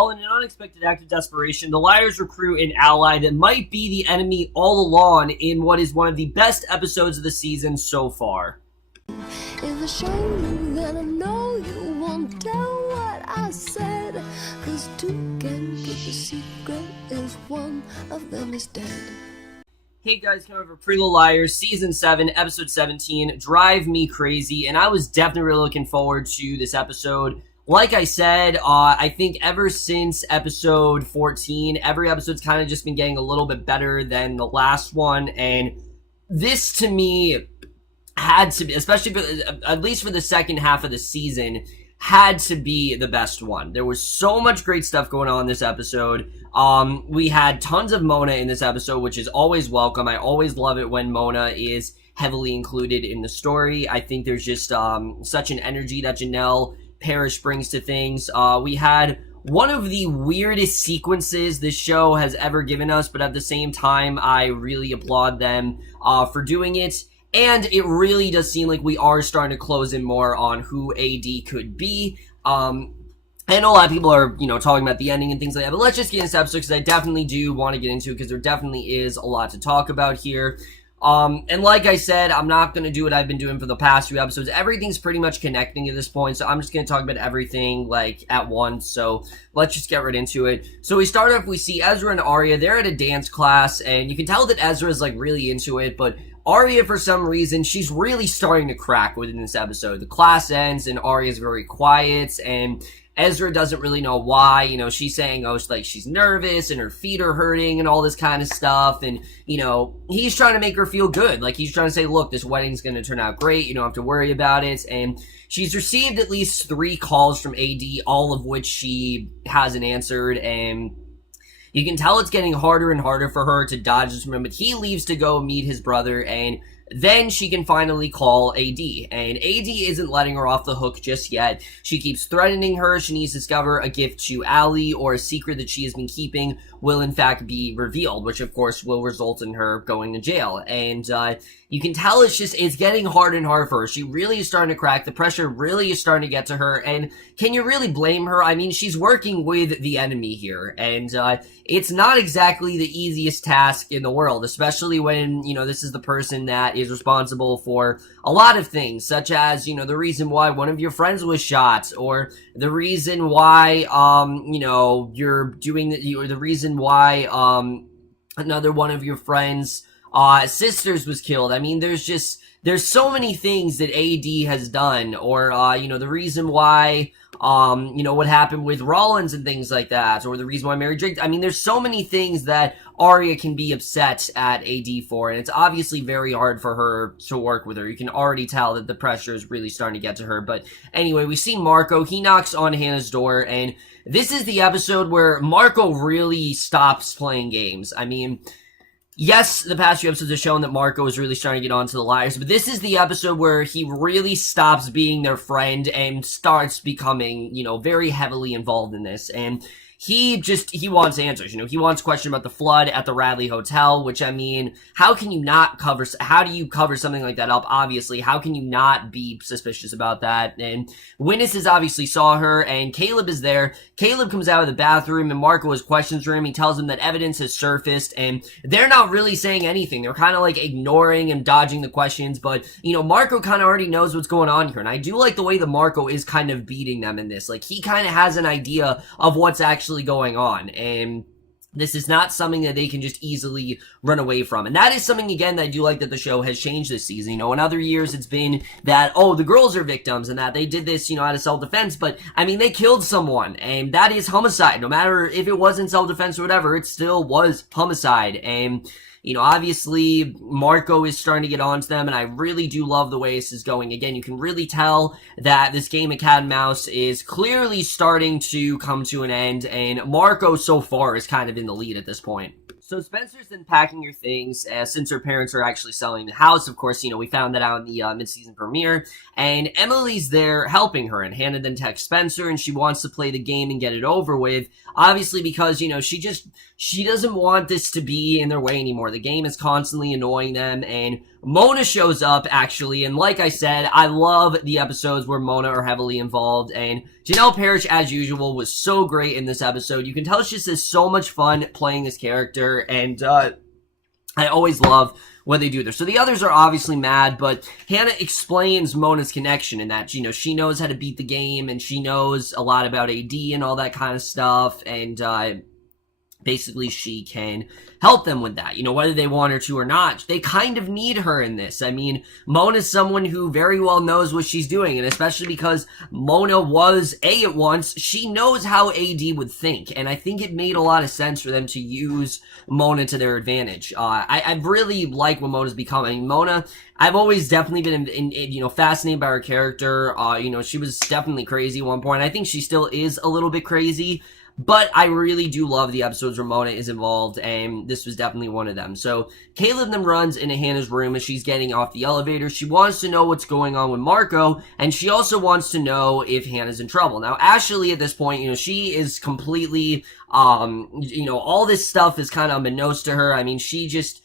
In an unexpected act of desperation, the liars recruit an ally that might be the enemy all along in what is one of the best episodes of the season so far. If I show you, then I know you won't tell what I said. 'Cause two can keep a secret as one of them is dead. Hey guys, coming over Pretty Little Liars, Season 7, Episode 17, Drive Me Crazy, and I was definitely really looking forward to this episode. Like I said, I think ever since episode 14, every episode's kind of just been getting a little bit better than the last one, and this to me had to be, especially for, at least for the second half of the season, had to be the best one. There was so much great stuff going on in this episode. We had tons of Mona in this episode, which is always welcome. I always love it when Mona is heavily included in the story. I think there's just such an energy that Janelle Parrish brings to things. We had one of the weirdest sequences this show has ever given us, but at the same time, I really applaud them for doing it. And it really does seem like we are starting to close in more on who AD could be. And a lot of people are, talking about the ending and things like that. But let's just get into this episode because I definitely do want to get into it because there definitely is a lot to talk about here. And like I said, I'm not going to do what I've been doing for the past few episodes. Everything's pretty much connecting at this point, so I'm just going to talk about everything, at once. So let's just get right into it. So we start off, we see Ezra and Aria. They're at a dance class, and you can tell that Ezra's, really into it, but Aria, for some reason, she's really starting to crack within this episode. The class ends, and Aria's very quiet, and Ezra doesn't really know why. She's saying, she's nervous and her feet are hurting and all this kind of stuff. And, he's trying to make her feel good. He's trying to say, look, this wedding's going to turn out great. You don't have to worry about it. And she's received at least 3 calls from AD, all of which she hasn't answered. And you can tell it's getting harder and harder for her to dodge this room. But he leaves to go meet his brother, and then she can finally call AD, and AD isn't letting her off the hook just yet. She keeps threatening her. She needs to discover a gift to Allie, or a secret that she has been keeping will in fact be revealed, which of course will result in her going to jail. And you can tell it's getting harder and harder for her. She really is starting to crack. The pressure really is starting to get to her, and can you really blame her? I mean, she's working with the enemy here, and it's not exactly the easiest task in the world, especially when, this is the person that is responsible for a lot of things, such as, the reason why one of your friends was shot, or the reason why, you're doing the reason why, another one of your friends' sisters was killed. I mean, there's so many things that AD has done, or, the reason why, what happened with Rollins and things like that, or the reason why Mary Drake. I mean, there's so many things that Aria can be upset at AD for, and it's obviously very hard for her to work with her. You can already tell that the pressure is really starting to get to her. But anyway, we see Marco. He knocks on Hannah's door, and this is the episode where Marco really stops playing games. I mean, yes, the past few episodes have shown that Marco is really starting to get onto the liars, but this is the episode where he really stops being their friend and starts becoming, very heavily involved in this. And he wants answers. He wants questions about the flood at the Radley Hotel, which, I mean, how do you cover something like that up? Obviously, how can you not be suspicious about that? And witnesses obviously saw her, and Caleb is there. Caleb comes out of the bathroom, and Marco has questions for him. He tells him that evidence has surfaced, and they're not really saying anything. They're kind of ignoring and dodging the questions, but, Marco kind of already knows what's going on here, and I do like the way that Marco is kind of beating them in this. He kind of has an idea of what's actually going on, and this is not something that they can just easily run away from. And that is something, again, that I do like that the show has changed this season. In other years, it's been that, the girls are victims and that they did this, out of self-defense. But, I mean, they killed someone, and that is homicide. No matter if it wasn't self-defense or whatever, it still was homicide. And obviously, Marco is starting to get onto them, and I really do love the way this is going. Again, you can really tell that this game of cat and mouse is clearly starting to come to an end, and Marco so far is kind of in the lead at this point. So Spencer's then packing her things, since her parents are actually selling the house. Of course, we found that out in the mid-season premiere. And Emily's there helping her, and Hannah then texts Spencer, and she wants to play the game and get it over with. Obviously because, she doesn't want this to be in their way anymore. The game is constantly annoying them, and Mona shows up, actually, and like I said, I love the episodes where Mona are heavily involved, and Janelle Parrish, as usual, was so great in this episode. You can tell she just has so much fun playing this character, and I always love what they do there. So the others are obviously mad, but Hanna explains Mona's connection in that, you know, she knows how to beat the game, and she knows a lot about AD and all that kind of stuff, and basically she can help them with that, you know, whether they want her to or not. They kind of need her in this. I mean, Mona's someone who very well knows what she's doing, and especially because Mona was A at once, she knows how AD would think, and I think it made a lot of sense for them to use Mona to their advantage. I really like what Mona's become. I mean, Mona, I've always definitely been, you know, fascinated by her character. You know, she was definitely crazy at one point. I think she still is a little bit crazy, but I really do love the episodes where Mona is involved, and this was definitely one of them. So, Caleb then runs into Hannah's room as she's getting off the elevator. She wants to know what's going on with Marco, and she also wants to know if Hannah's in trouble. Now, Ashley, at this point, you know, she is completely, you know, all this stuff is kind of unbeknownst to her. I mean, she's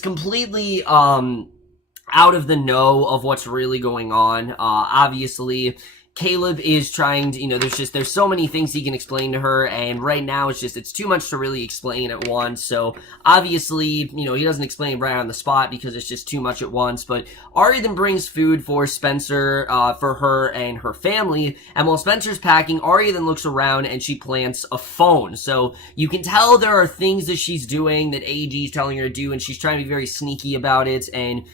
completely, out of the know of what's really going on. Obviously, Caleb is trying to, you know, there's so many things he can explain to her, and right now it's too much to really explain at once. So obviously, you know, he doesn't explain right on the spot because it's just too much at once. But Aria then brings food for Spencer, for her and her family, and while Spencer's packing, Aria then looks around and she plants a phone. So you can tell there are things that she's doing that AD's telling her to do, and she's trying to be very sneaky about it, and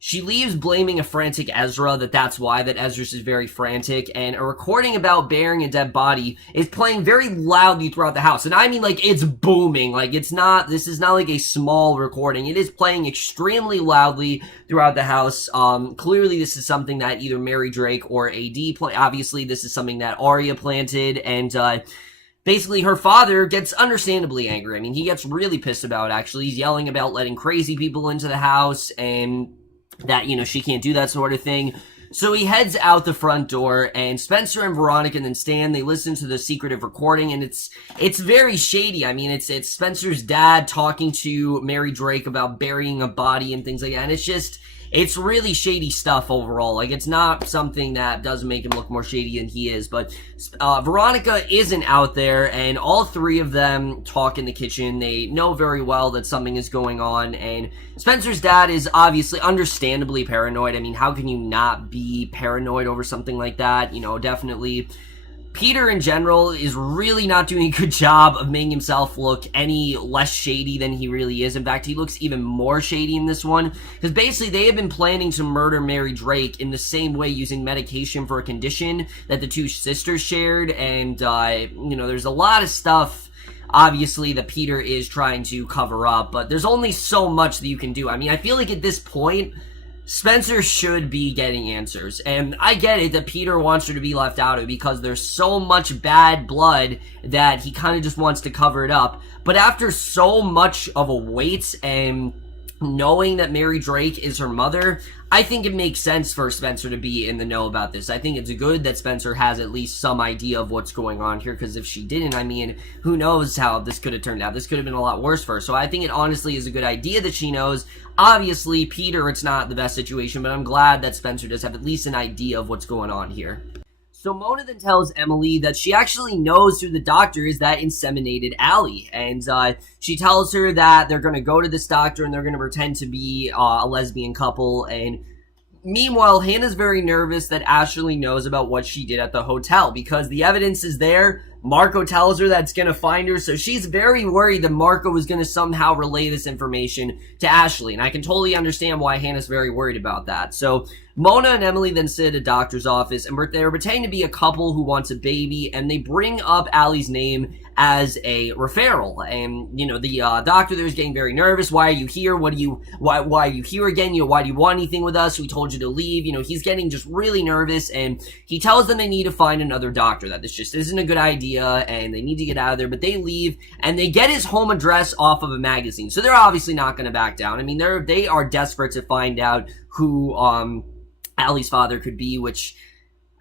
she leaves blaming a frantic Ezra, that's why, that Ezra's is very frantic, and a recording about burying a dead body is playing very loudly throughout the house. And I mean, like, it's booming. Like, this is not like a small recording. It is playing extremely loudly throughout the house. Clearly this is something that either Mary Drake or AD obviously this is something that Aria planted, and, basically, her father gets understandably angry. I mean, he gets really pissed about it, actually. He's yelling about letting crazy people into the house, and that, you know, she can't do that sort of thing. So he heads out the front door, and Spencer and Veronica then stand. They listen to the secretive recording, and it's very shady. I mean, it's Spencer's dad talking to Mary Drake about burying a body and things like that, and it's really shady stuff overall. Like, it's not something that does make him look more shady than he is. But Veronica isn't out there, and all three of them talk in the kitchen. They know very well that something is going on, and Spencer's dad is obviously understandably paranoid. I mean, how can you not be paranoid over something like that? You know, definitely. Peter, in general, is really not doing a good job of making himself look any less shady than he really is. In fact, he looks even more shady in this one, because basically they have been planning to murder Mary Drake in the same way, using medication for a condition that the two sisters shared, and, you know, there's a lot of stuff, obviously, that Peter is trying to cover up, but there's only so much that you can do. I mean, I feel like at this point, Spencer should be getting answers, and I get it that Peter wants her to be left out of it because there's so much bad blood that he kind of just wants to cover it up. But after so much of a wait and knowing that Mary Drake is her mother, I think it makes sense for Spencer to be in the know about this. I think it's good that Spencer has at least some idea of what's going on here, because if she didn't, I mean, who knows how this could have turned out. This could have been a lot worse for her. So I think it honestly is a good idea that she knows. Obviously, Peter, it's not the best situation, but I'm glad that Spencer does have at least an idea of what's going on here. So Mona then tells Emily that she actually knows who the doctor is that inseminated Allie, and she tells her that they're going to go to this doctor and they're going to pretend to be a lesbian couple, and meanwhile, Hannah's very nervous that Ashley knows about what she did at the hotel, because the evidence is there. Marco tells her that's going to find her, so she's very worried that Marco is going to somehow relay this information to Ashley, and I can totally understand why Hannah's very worried about that. So Mona and Emily then sit at a doctor's office, and they're pretending to be a couple who wants a baby, and they bring up Allie's name as a referral. And, you know, the doctor there is getting very nervous. Why are you here? Why are you here again? You know, why do you want anything with us? We told you to leave. You know, he's getting just really nervous, and he tells them they need to find another doctor, that this just isn't a good idea, and they need to get out of there. But they leave, and they get his home address off of a magazine. So they're obviously not going to back down. I mean, they are desperate to find out who, Allie's father could be, which,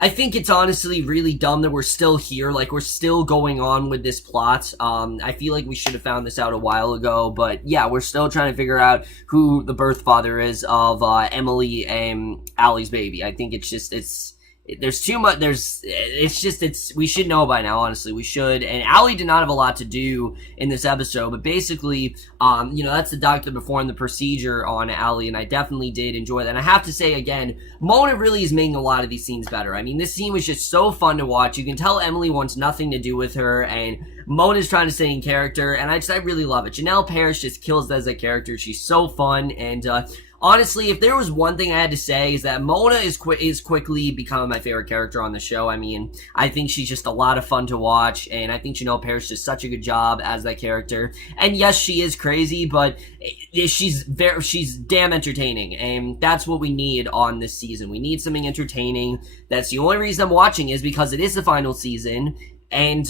I think it's honestly really dumb that we're still here, like we're still going on with this plot. I feel like we should have found this out a while ago, but yeah, we're still trying to figure out who the birth father is of Emily and Allie's baby. I think there's too much, we should know by now, honestly, we should, and Allie did not have a lot to do in this episode, but basically, that's the doctor performed the procedure on Allie, and I definitely did enjoy that, and I have to say, again, Mona really is making a lot of these scenes better. I mean, this scene was just so fun to watch. You can tell Emily wants nothing to do with her, and Mona's trying to stay in character, and I really love it. Janelle Parrish just kills as a character. She's so fun, and, honestly, if there was one thing I had to say is that Mona is quickly becoming my favorite character on the show. I mean, I think she's just a lot of fun to watch, and I think Janelle Parrish does such a good job as that character. And yes, she is crazy, but she's damn entertaining, and that's what we need on this season. We need something entertaining. That's the only reason I'm watching is because it is the final season, and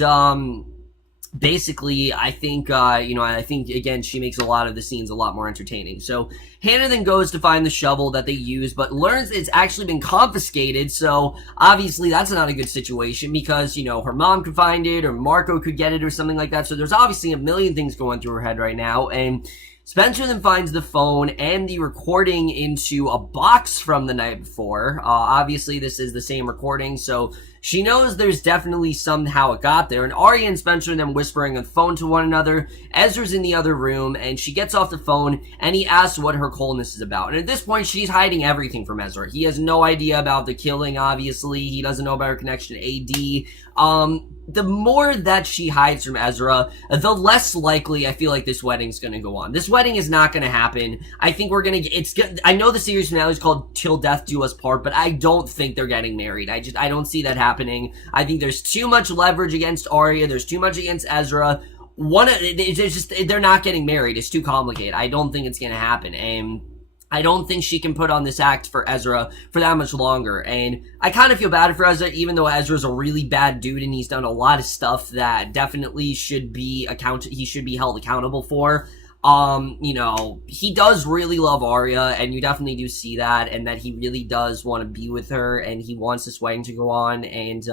basically, I think, again, she makes a lot of the scenes a lot more entertaining. So, Hanna then goes to find the shovel that they use, but learns it's actually been confiscated, so obviously that's not a good situation because, her mom could find it, or Marco could get it, or something like that, so there's obviously a million things going through her head right now, and Spencer then finds the phone and the recording into a box from the night before. Obviously, this is the same recording, so she knows there's definitely somehow it got there, and Aria and Spencer are then whispering on the phone to one another. Ezra's in the other room, and she gets off the phone, and he asks what her coldness is about. And at this point, she's hiding everything from Ezra. He has no idea about the killing, obviously. He doesn't know about her connection to AD. The more that she hides from Ezra, the less likely I feel like this wedding's gonna go on. This wedding is not gonna happen. I think we're gonna I know the series finale is called Till Death Do Us Part, but I don't think they're getting married. I don't see that happening. I think there's too much leverage against Aria. There's too much against Ezra. They're not getting married. It's too complicated. I don't think it's gonna happen. And I don't think she can put on this act for Ezra for that much longer, and I kind of feel bad for Ezra, even though Ezra's a really bad dude and he's done a lot of stuff that definitely he should be held accountable for. He does really love Aria, and you definitely do see that, and that he really does want to be with her, and he wants this wedding to go on, and,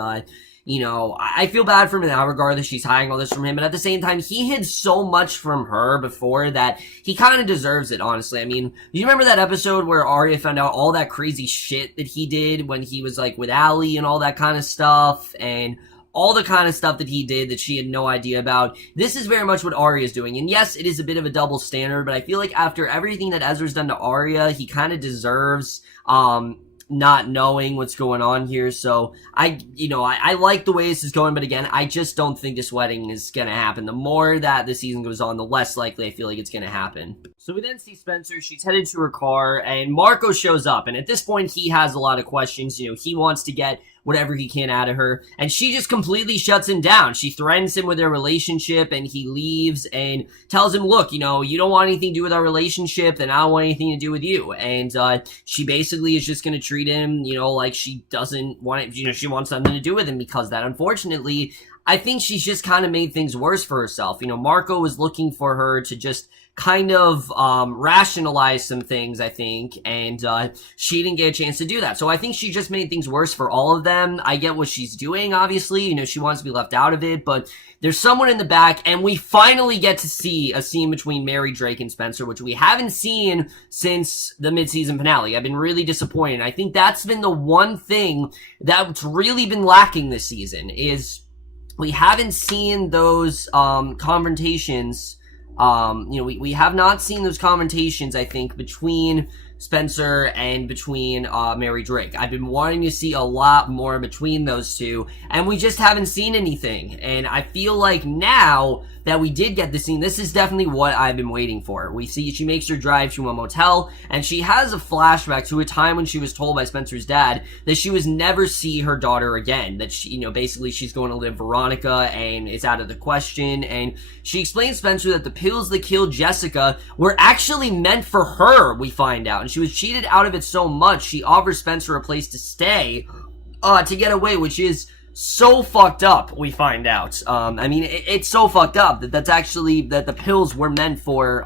I feel bad for him in that regard that she's hiding all this from him, but at the same time, he hid so much from her before that he kind of deserves it, honestly. I mean, you remember that episode where Aria found out all that crazy shit that he did when he was, with Allie and all that kind of stuff, and all the kind of stuff that he did that she had no idea about? This is very much what Aria is doing, and yes, it is a bit of a double standard, but I feel like after everything that Ezra's done to Aria, he kind of deserves, not knowing what's going on here. So I like the way this is going, but again, I just don't think this wedding is gonna happen. The more that the season goes on, the less likely I feel like it's gonna happen. So we then see Spencer. She's headed to her car, and Marco shows up, and at this point he has a lot of questions. He wants to get whatever he can out of her, and she just completely shuts him down. She threatens him with their relationship, and he leaves and tells him, look, you don't want anything to do with our relationship, then I don't want anything to do with you. And she basically is just going to treat him, like she doesn't want it, she wants something to do with him because that. Unfortunately, I think she's just kind of made things worse for herself. Marco was looking for her to just kind of rationalize some things, I think, and she didn't get a chance to do that. So I think she just made things worse for all of them. I get what she's doing, obviously. She wants to be left out of it, but there's someone in the back, and we finally get to see a scene between Mary, Drake, and Spencer, which we haven't seen since the mid-season finale. I've been really disappointed. I think that's been the one thing that's really been lacking this season, is we haven't seen those confrontations. We have not seen those confrontations, I think, between Spencer and between Mary Drake. I've been wanting to see a lot more between those two, and we just haven't seen anything. And I feel like now that we did get the scene, this is definitely what I've been waiting for. We see she makes her drive to a motel, and she has a flashback to a time when she was told by Spencer's dad that she was never see her daughter again, that she, basically she's going to live Veronica, and it's out of the question. And she explains to Spencer that the pills that killed Jessica were actually meant for her, we find out, and she was cheated out of it so much she offers Spencer a place to stay to get away, which is so fucked up, we find out. It's so fucked up that that's actually, that the pills were meant for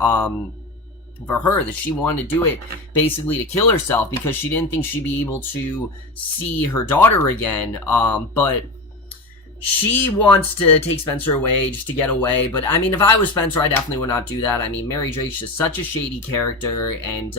for her, that she wanted to do it basically to kill herself because she didn't think she'd be able to see her daughter again. But she wants to take Spencer away just to get away. But I mean, if I was Spencer, I definitely would not do that. I mean, Mary Drake's just such a shady character, and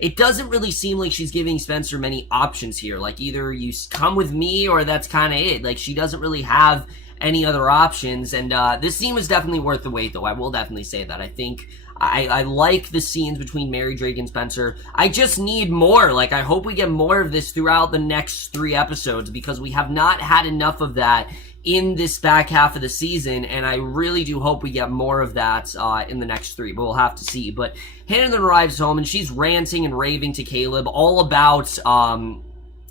it doesn't really seem like she's giving Spencer many options here. Like, either you come with me or that's kind of it. Like, she doesn't really have any other options, and this scene was definitely worth the wait, though. I will definitely say that. I think I like the scenes between Mary Drake and Spencer. I just need more. Like, I hope we get more of this throughout the next 3 episodes, because we have not had enough of that in this back half of the season, and I really do hope we get more of that in the next 3, but we'll have to see. But Hanna then arrives home, and she's ranting and raving to Caleb all about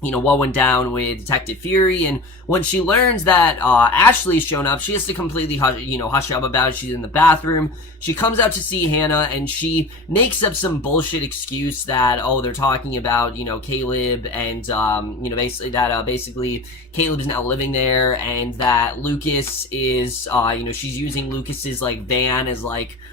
what went down with Detective Fury. And when she learns that Ashley's shown up, she has to completely hush up about it. She's in the bathroom. She comes out to see Hanna, and she makes up some bullshit excuse that, they're talking about, Caleb, and, basically that, basically Caleb is now living there, and that Lucas is, she's using Lucas's, van as,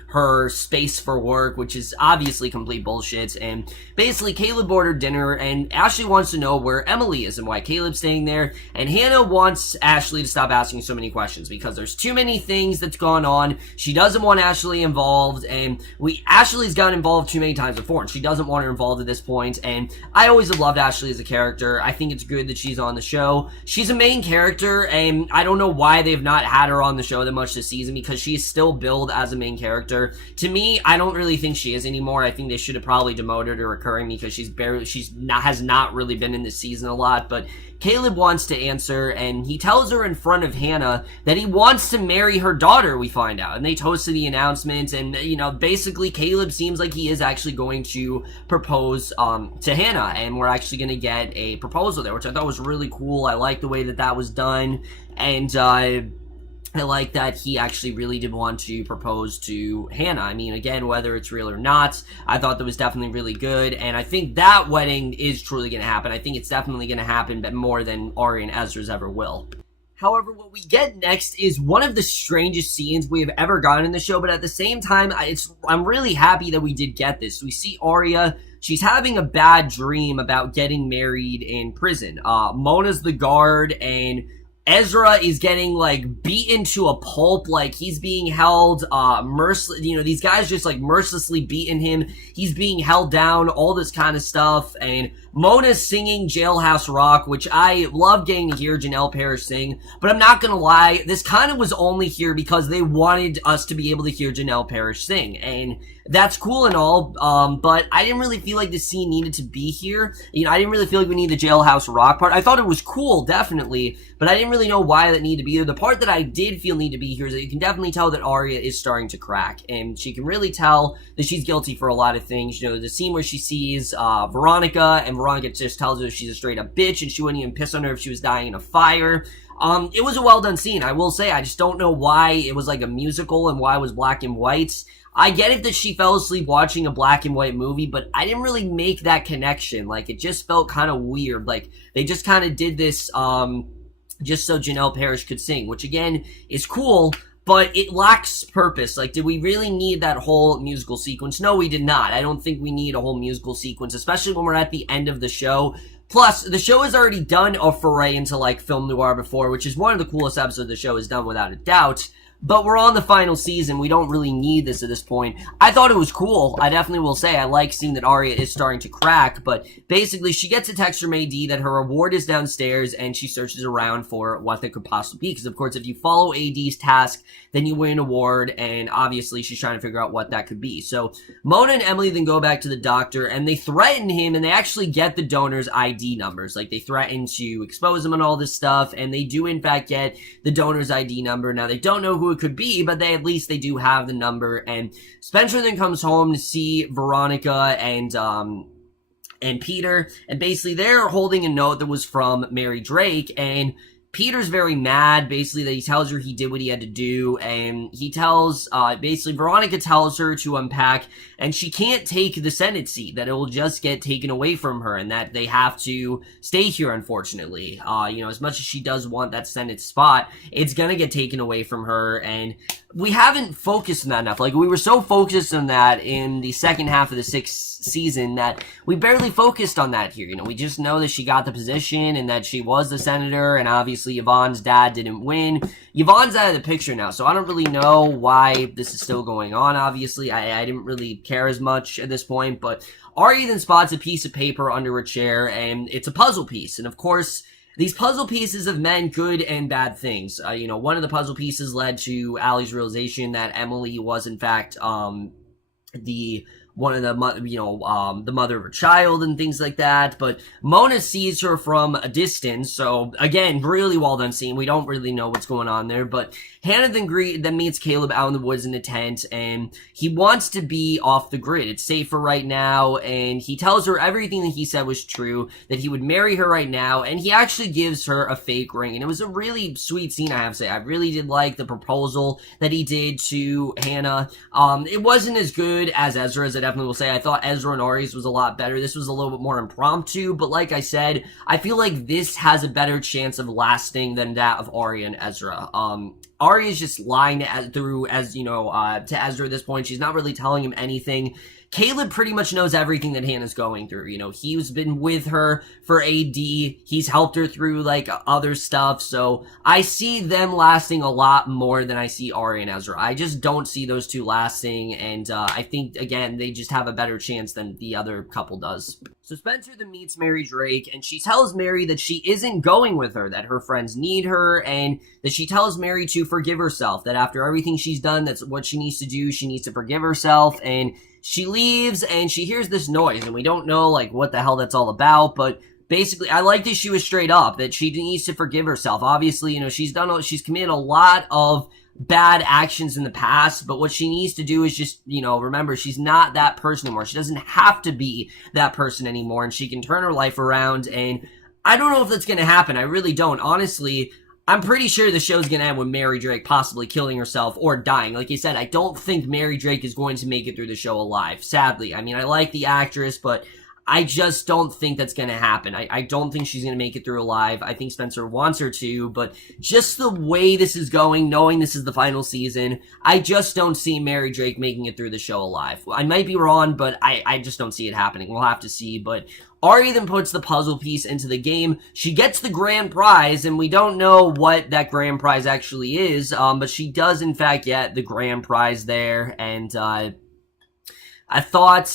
her space for work, which is obviously complete bullshit. And basically Caleb ordered dinner, and Ashley wants to know where Emily is and why Caleb's staying there, and Hanna wants Ashley to stop asking so many questions because there's too many things that's gone on. She doesn't want Ashley involved, and Ashley's gotten involved too many times before, and she doesn't want her involved at this point. And I always have loved Ashley as a character. I think it's good that she's on the show. She's a main character, and I don't know why they've not had her on the show that much this season, because she is still billed as a main character. To me, I don't really think she is anymore. I think they should have probably demoted her recurring, because has not really been in this season a lot. But Caleb wants to answer, and he tells her in front of Hanna that he wants to marry her daughter, we find out. And they toast to the announcement, and, basically Caleb seems like he is actually going to propose to Hanna, and we're actually going to get a proposal there, which I thought was really cool. I like the way that was done, and I like that he actually really did want to propose to Hanna. I mean, again, whether it's real or not, I thought that was definitely really good, and I think that wedding is truly going to happen. I think it's definitely going to happen, but more than Aria and Ezra's ever will. However, what we get next is one of the strangest scenes we have ever gotten in the show, but at the same time, I'm really happy that we did get this. We see Aria. She's having a bad dream about getting married in prison. Mona's the guard, and Ezra is getting, beaten to a pulp. He's being held, these guys just, mercilessly beating him. He's being held down, all this kind of stuff, and Mona's singing Jailhouse Rock, which I love getting to hear Janelle Parrish sing, but I'm not gonna lie, this kind of was only here because they wanted us to be able to hear Janelle Parrish sing, and that's cool and all, but I didn't really feel like the scene needed to be here. I didn't really feel like we needed the Jailhouse Rock part. I thought it was cool, definitely, but I didn't really know why that needed to be there. The part that I did feel need to be here is that you can definitely tell that Aria is starting to crack, and she can really tell that she's guilty for a lot of things. The scene where she sees Veronica, and Veronica just tells her she's a straight up bitch, and she wouldn't even piss on her if she was dying in a fire. It was a well done scene, I will say. I just don't know why it was like a musical and why it was black and white. I get it that she fell asleep watching a black and white movie, but I didn't really make that connection. It just felt kind of weird. They just kind of did this, just so Janelle Parrish could sing, which again is cool, but it lacks purpose. Did we really need that whole musical sequence? No, we did not. I don't think we need a whole musical sequence, especially when we're at the end of the show. Plus, the show has already done a foray into, film noir before, which is one of the coolest episodes the show has done, without a doubt. But we're on the final season. We don't really need this at this point. I thought it was cool. I definitely will say I like seeing that Aria is starting to crack. But basically, she gets a text from AD that her reward is downstairs, and she searches around for what that could possibly be. Because, of course, if you follow AD's task, then you win an award. And obviously, she's trying to figure out what that could be. So Mona and Emily then go back to the doctor, and they threaten him, and they actually get the donor's ID numbers. They threaten to expose him and all this stuff. And they do, in fact, get the donor's ID number. Now, they don't know who it could be, but at least they do have the number. And Spencer then comes home to see Veronica and Peter, and basically they're holding a note that was from Mary Drake, and Peter's very mad, basically, that he tells her he did what he had to do, and he tells, basically, Veronica tells her to unpack, and she can't take the Senate seat, that it will just get taken away from her, and that they have to stay here, unfortunately. As much as she does want that Senate spot, it's gonna get taken away from her, and we haven't focused on that enough. Like, we were so focused on that in the second half of the sixth season that we barely focused on that here. You know, we just know that she got the position and that she was the senator, and obviously Yvonne's dad didn't win. Yvonne's out of the picture now, so I don't really know why this is still going on, obviously. I didn't really care as much at this point, but Aria then spots a piece of paper under a chair, and it's a puzzle piece. And of course, these puzzle pieces have meant good and bad things. You know, one of the puzzle pieces led to Allie's realization that Emily was, in fact, the mother of her child and things like that. But Mona sees her from a distance, so again, really well done scene. We don't really know what's going on there, but Hanna then meets Caleb out in the woods in a tent, and he wants to be off the grid. It's safer right now, and he tells her everything that he said was true, that he would marry her right now, and he actually gives her a fake ring. And it was a really sweet scene, I have to say. I really did like the proposal that he did to Hanna. It wasn't as good as Ezra's, I definitely will say. I thought Ezra and Ari's was a lot better. This was a little bit more impromptu, but like I said, I feel like this has a better chance of lasting than that of Aria and Ezra. Aria is just lying to Ezra at this point. She's not really telling him anything. Caleb pretty much knows everything that Hannah's going through. You know, he's been with her for AD. He's helped her through, like, other stuff. So I see them lasting a lot more than I see Aria and Ezra. I just don't see those two lasting. And I think, again, they just have a better chance than the other couple does. So Spencer then meets Mary Drake, and she tells Mary that she isn't going with her, that her friends need her, and that she tells Mary to forgive herself, that after everything she's done, that's what she needs to do. She needs to forgive herself, and she leaves, and she hears this noise, and we don't know, like, what the hell that's all about, but basically, I like that she was straight up, that she needs to forgive herself. Obviously, you know, she's committed a lot of bad actions in the past, but what she needs to do is just, you know, remember, she's not that person anymore. She doesn't have to be that person anymore, and she can turn her life around, and I don't know if that's gonna happen. I really don't. Honestly, I'm pretty sure the show's gonna end with Mary Drake possibly killing herself or dying. Like you said, I don't think Mary Drake is going to make it through the show alive, sadly. I mean, I like the actress, but I just don't think that's going to happen. I don't think she's going to make it through alive. I think Spencer wants her to, but just the way this is going, knowing this is the final season, I just don't see Mary Drake making it through the show alive. I might be wrong, but I just don't see it happening. We'll have to see, but Aria then puts the puzzle piece into the game. She gets the grand prize, and we don't know what that grand prize actually is, but she does in fact get the grand prize there, and I thought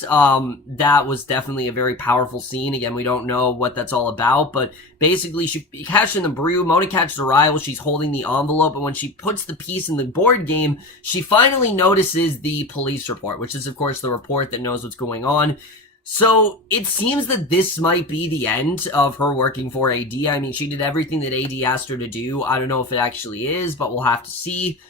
that was definitely a very powerful scene. Again, we don't know what that's all about, but basically she catches in the brew. Mona catches Aria while she's holding the envelope, and when she puts the piece in the board game, she finally notices the police report, which is, of course, the report that knows what's going on. So it seems that this might be the end of her working for AD. I mean, she did everything that AD asked her to do. I don't know if it actually is, but we'll have to see.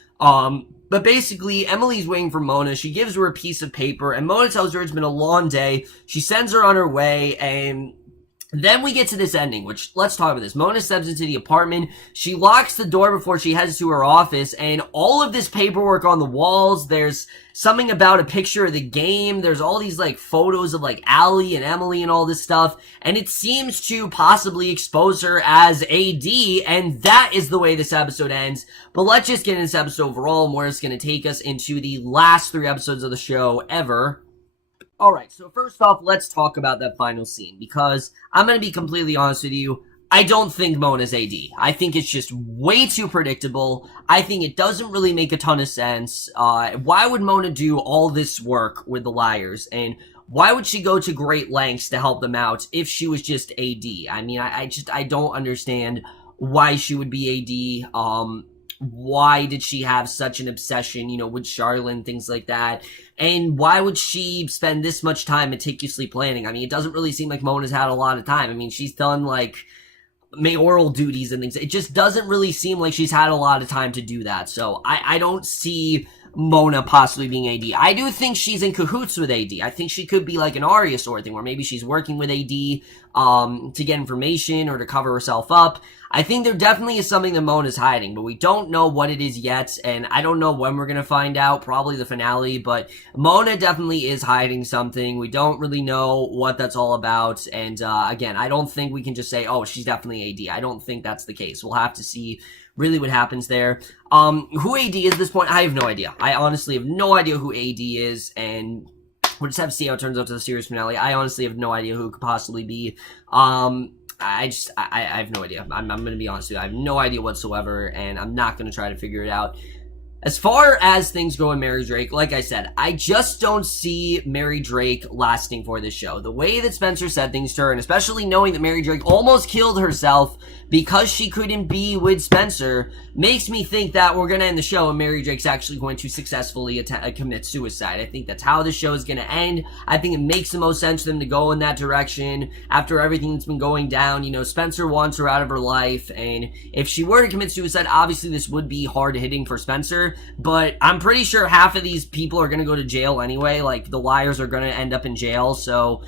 But basically, Emily's waiting for Mona. She gives her a piece of paper, and Mona tells her it's been a long day. She sends her on her way, and then we get to this ending, which, let's talk about this. Mona steps into the apartment. She locks the door before she heads to her office, and all of this paperwork on the walls. There's something about a picture of the game. There's all these, like, photos of, like, Allie and Emily and all this stuff, and it seems to possibly expose her as AD, and that is the way this episode ends. But let's just get into this episode overall, and where it's going to take us into the last 3 episodes of the show ever. Alright, so first off, let's talk about that final scene, because I'm going to be completely honest with you, I don't think Mona's AD. I think it's just way too predictable. I think it doesn't really make a ton of sense. Why would Mona do all this work with the liars, and why would she go to great lengths to help them out if she was just AD? I mean, I don't understand why she would be AD. Why did she have such an obsession, you know, with Charlotte and things like that? And why would she spend this much time meticulously planning? I mean, it doesn't really seem like Mona's had a lot of time. I mean, she's done, like, mayoral duties and things. It just doesn't really seem like she's had a lot of time to do that. So I don't see Mona possibly being AD. I do think she's in cahoots with AD. I think she could be like an Aria sort of thing, where maybe she's working with AD to get information or to cover herself up. I think there definitely is something that Mona's hiding, but we don't know what it is yet, and I don't know when we're going to find out, probably the finale, but Mona definitely is hiding something. We don't really know what that's all about, and again, I don't think we can just say, oh, she's definitely AD. I don't think that's the case. We'll have to see really what happens there. Who AD is at this point, I have no idea. I honestly have no idea who AD is, and we'll just have to see how it turns out to the series finale. I honestly have no idea who it could possibly be. I have no idea. I'm going to be honest with you. I have no idea whatsoever, and I'm not going to try to figure it out. As far as things go in Mary Drake, like I said, I just don't see Mary Drake lasting for this show. The way that Spencer said things to her, and especially knowing that Mary Drake almost killed herself because she couldn't be with Spencer, makes me think that we're going to end the show and Mary Drake's actually going to successfully commit suicide. I think that's how the show is going to end. I think it makes the most sense for them to go in that direction after everything that's been going down. You know, Spencer wants her out of her life, and if she were to commit suicide, obviously this would be hard hitting for Spencer, but I'm pretty sure half of these people are going to go to jail anyway. Like, the liars are going to end up in jail, so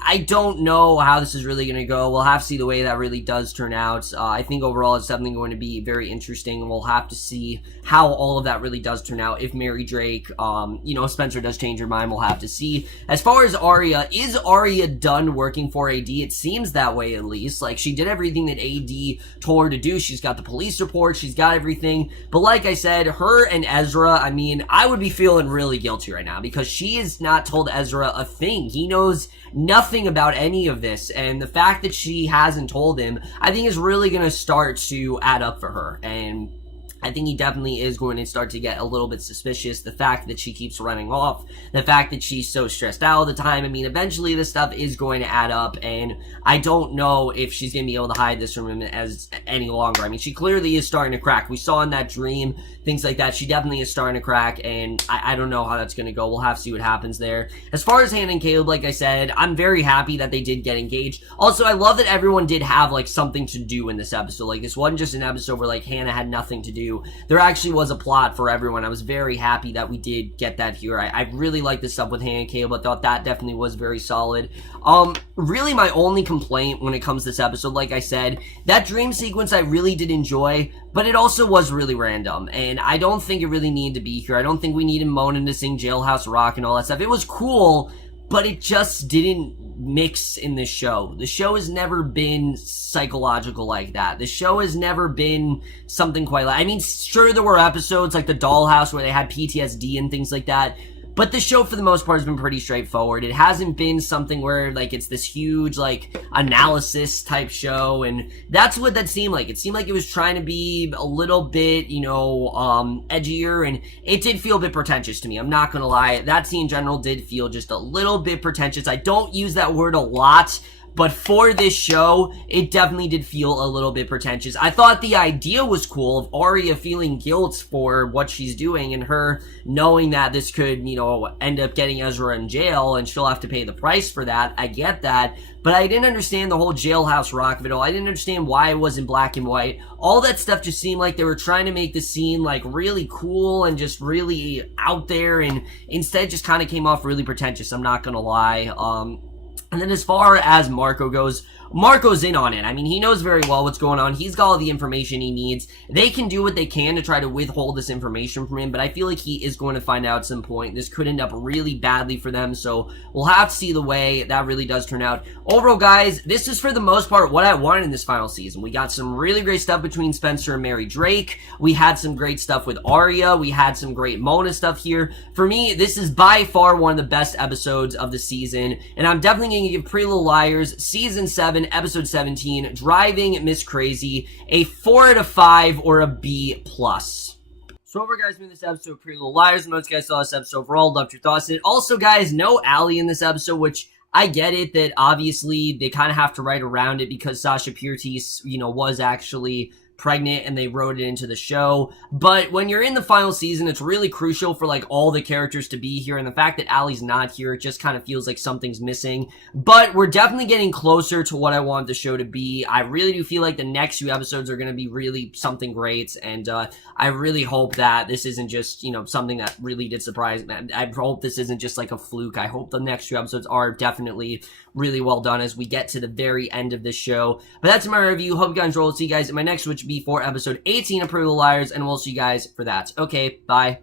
I don't know how this is really going to go. We'll have to see the way that really does turn out. I think overall it's definitely going to be very interesting, and we'll have to see how all of that really does turn out. If Mary Drake, if Spencer does change her mind, we'll have to see. As far as Aria, is Aria done working for AD? It seems that way, at least. Like, she did everything that AD told her to do. She's got the police report. She's got everything. But like I said, her and Ezra, I mean, I would be feeling really guilty right now because she has not told Ezra a thing. He knows nothing about any of this, and the fact that she hasn't told him, I think is really going to start to add up for her, and I think he definitely is going to start to get a little bit suspicious. The fact that she keeps running off, the fact that she's so stressed out all the time, I mean, eventually this stuff is going to add up, and I don't know if she's going to be able to hide this from him as any longer. I mean, she clearly is starting to crack. We saw in that dream, things like that. She definitely is starting to crack, and I don't know how that's going to go. We'll have to see what happens there. As far as Hanna and Caleb, like I said, I'm very happy that they did get engaged. Also, I love that everyone did have, like, something to do in this episode. Like, this wasn't just an episode where, like, Hanna had nothing to do. There actually was a plot for everyone. I was very happy that we did get that here. I really like this stuff with Hanna and Caleb. I thought that definitely was very solid. Really my only complaint when it comes to this episode, like I said, that dream sequence I really did enjoy, but it also was really random, and I don't think it really needed to be here. I don't think we needed Mona to sing Jailhouse Rock and all that stuff. It was cool, but it just didn't mix in this show. The show has never been psychological like that. The show has never been something quite like, I mean, sure, there were episodes like the Dollhouse where they had PTSD and things like that, but the show for the most part has been pretty straightforward. It hasn't been something where, like, it's this huge, like, analysis type show, and that's what that seemed like. It seemed like it was trying to be a little bit, edgier, and it did feel a bit pretentious to me. I'm not gonna lie. That scene in general did feel just a little bit pretentious. I don't use that word a lot, but for this show, it definitely did feel a little bit pretentious. I thought the idea was cool of Aria feeling guilt for what she's doing and her knowing that this could, end up getting Ezra in jail and she'll have to pay the price for that. I get that. But I didn't understand the whole Jailhouse Rock of it all. I didn't understand why it wasn't black and white. All that stuff just seemed like they were trying to make the scene, like, really cool and just really out there, and instead just kind of came off really pretentious. I'm not gonna lie. And then as far as Marco goes, Marco's in on it. I mean, he knows very well what's going on. He's got all the information he needs. They can do what they can to try to withhold this information from him, but I feel like he is going to find out at some point. This could end up really badly for them, so we'll have to see the way that really does turn out. Overall, guys, this is for the most part what I wanted in this final season. We got some really great stuff between Spencer and Mary Drake. We had some great stuff with Aria. We had some great Mona stuff here. For me, this is by far one of the best episodes of the season, and I'm definitely going to give Pretty Little Liars Season 7, Episode 17, Driving Miss Crazy, a 4 out of 5 or a B+. So over, guys, in this episode of Pretty Little Liars. Most guys saw this episode overall. Loved your thoughts. And also, guys, no Allie in this episode, which I get it that obviously they kind of have to write around it because Sasha Pierce, was actually pregnant and they wrote it into the show. But when you're in the final season, it's really crucial for, like, all the characters to be here, and the fact that Allie's not here, it just kind of feels like something's missing. But we're definitely getting closer to what I want the show to be. I really do feel like the next few episodes are going to be really something great, and I really hope that this isn't just, something that really did surprise me. I hope this isn't just like a fluke. I hope the next few episodes are definitely really well done as we get to the very end of this show. But that's my review. Hope you guys enjoyed. See you guys in my next, which will be for episode 18 of Pretty Little Liars, and we'll see you guys for that. Okay, bye.